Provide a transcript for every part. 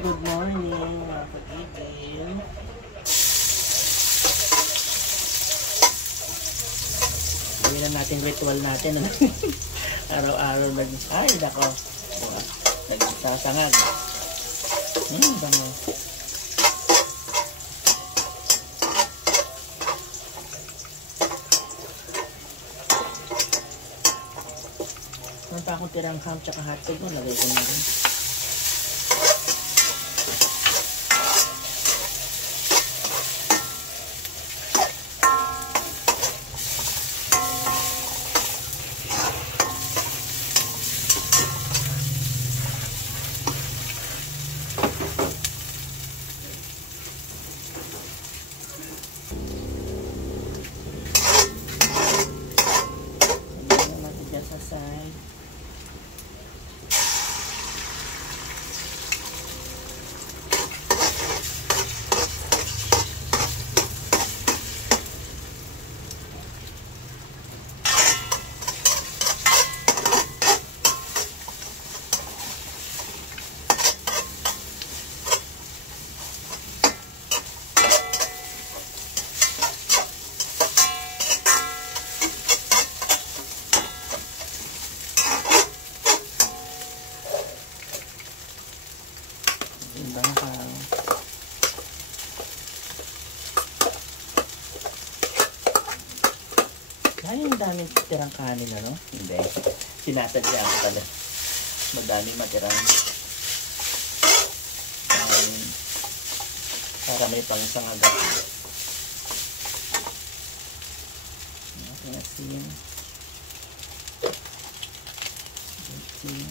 Good morning mga kagigil. Gawin na natin ritual natin. Araw-araw ay nako. Nagsasangag. Bango. Meron pa akong tirang ham tsaka hotdog mo. Lagay ko na rin. Sa side. Ay, ang daming tirang kanin, ano? Hindi. Sinatadya ako pala. Madaming matirang para may pangsangagat. Asin. Asin.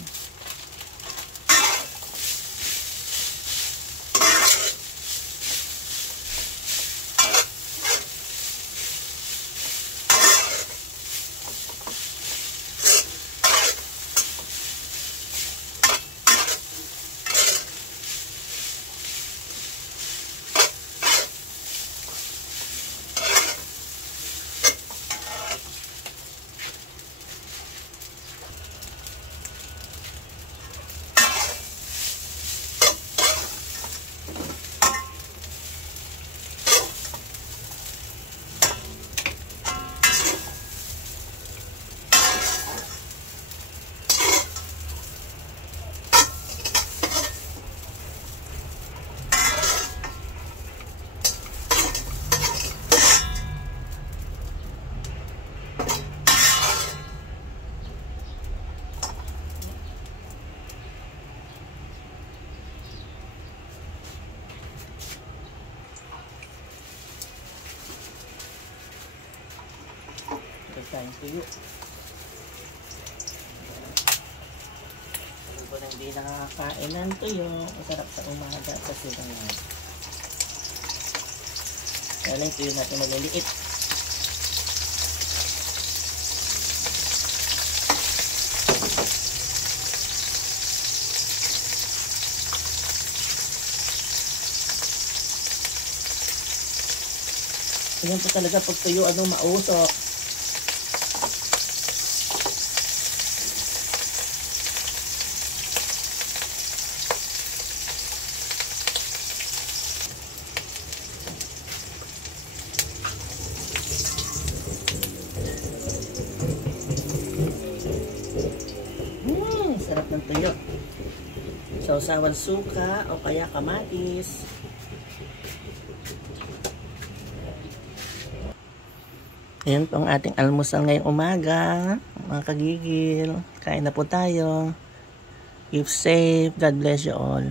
Tayong tuyo. Kung na hindi nakakain ng tuyo, masarap sa umaga kasi ganyan. Kaya lang tuyo natin maliliit. Ganyan po talaga pag tuyo, mausok. Sarap ng tuyo. Sausawan suka o kaya kamatis. Ayan po ang ating almusal ngayong umaga. Mga kagigil. Kain na po tayo. Keep safe. God bless you all.